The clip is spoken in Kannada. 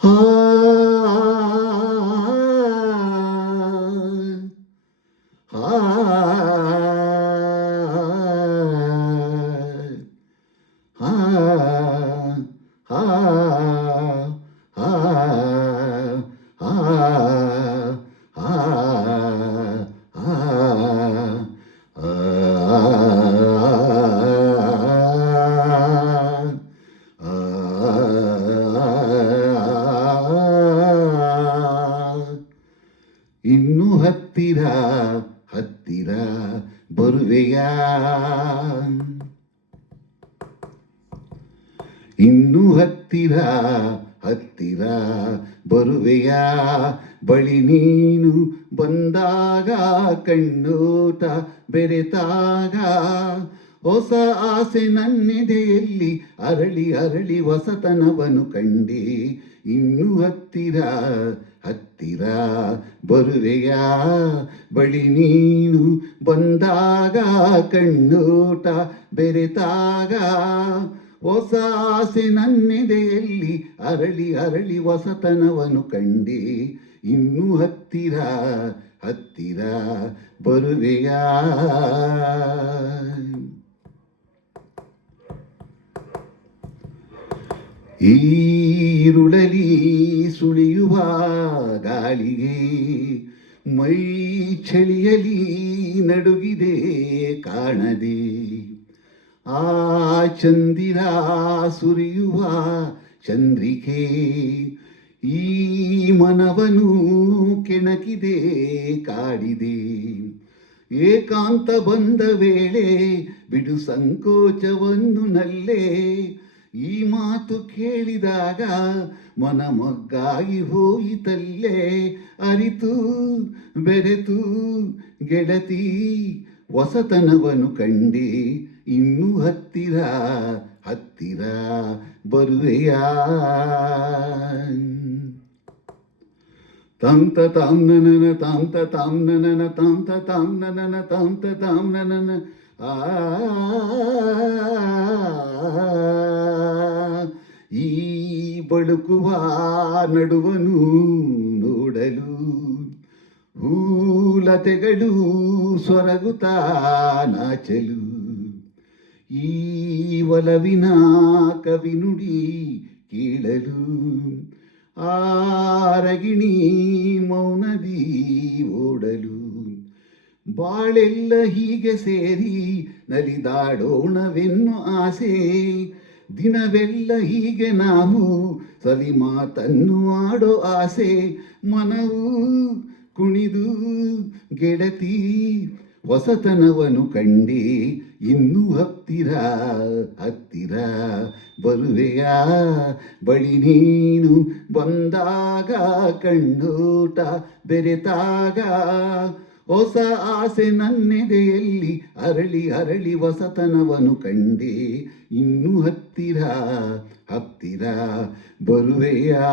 ಹಾ ಹಾ ಹಾ ಹಾ ಹಾ ಇನ್ನು ಹತ್ತಿರ ಹತ್ತಿರ ಬರುವೆಯಾ, ಇನ್ನು ಹತ್ತಿರ ಹತ್ತಿರ ಬರುವೆಯಾ, ಬಳಿ ನೀನು ಬಂದಾಗ ಕಣ್ಣೋಟ ಬೆರೆತಾಗ ಹೊಸ ಆಸೆ ನನ್ನೆದೆಯಲ್ಲಿ ಅರಳಿ ಅರಳಿ ಹೊಸತನವನು ಕಂಡೆ. ಇನ್ನು ಹತ್ತಿರ ಹತ್ತಿರ ಬರುವೆಯಾ, ಬಳಿ ನೀನು ಬಂದಾಗ ಕಣ್ಣೋಟ ಬೆರೆತಾಗ ಹೊಸ ಆಸೆ ನನ್ನೆದೆಯಲ್ಲಿ ಅರಳಿ ಅರಳಿ ಹೊಸತನವನು ಕಂಡೆ. ಇನ್ನು ಹತ್ತಿರ ಹತ್ತಿರ ಬರುವೆಯಾ. ಈರುಳಲಿ ಸುಳಿಯುವ ಗಾಳಿಗೆ ಮೈ ಚಳಿಯಲಿ ನಡುಗಿದೆ ಕಾಣದೆ, ಆ ಚಂದಿರ ಸುರಿಯುವ ಚಂದ್ರಿಕೆ ಈ ಮನವನು ಕೆಣಕಿದೆ ಕಾಡಿದೆ. ಏಕಾಂತ ಬಂದ ವೇಳೆ ಬಿಡು ಸಂಕೋಚವನ್ನು ನಲ್ಲೇ, ಈ ಮಾತು ಕೇಳಿದಾಗ ಮನ ಮೊಗ್ಗಾಗಿ ಹೋಯಿತಲ್ಲೇ. ಅರಿತು ಬೆರೆತು ಗೆಳತಿ ಹೊಸತನವನು ಕಂಡೆ. ಇನ್ನು ಹತ್ತಿರ ಹತ್ತಿರ ಬರುವೆಯಾ. ತಂತ ತಾಮ್ ನನನ ತಾಂತ ತಾಮ್ ನನನ ತಾಂತ ತಾಮ್ ನನನ ತಾಂತ ತಾಮ್ ನನನ ಆ ಈ ಬಳುಕುವ ನಡುವನು ನೋಡಲು ಹೂಲತೆಗಳು ಸೊರಗುತ್ತಾ ನಾಚಲು, ಈ ಒಲವಿನ ಕವಿನುಡಿ ಕೇಳಲು ಆರಗಿಣಿ ಮೌನದಿ ಓಡಲು. ಬಾಳೆಲ್ಲ ಹೀಗೆ ಸೇರಿ ನಲಿದಾಡೋಣವೆನ್ನು ಆಸೆ, ದಿನವೆಲ್ಲ ಹೀಗೆ ನಾವು ಸವಿ ಮಾತನ್ನು ಆಡೋ ಆಸೆ. ಮನವು ಕುಣಿದು ಗೆಳತಿ ಹೊಸತನವನು ಕಂಡೆ. ಇನ್ನು ಹತ್ತಿರ ಹತ್ತಿರ ಬರುವೆಯಾ, ಬಳಿ ನೀನು ಬಂದಾಗ ಕಣ್ಣೋಟ ಬೆರೆತಾಗ ಹೊಸ ಆಸೆ ನನ್ನೆದೆಯಲ್ಲಿ ಅರಳಿ ಅರಳಿ ಹೊಸತನವನು ಕಂಡೆ. ಇನ್ನು ಹತ್ತಿರ ಹತ್ತಿರ ಬರುವೆಯಾ.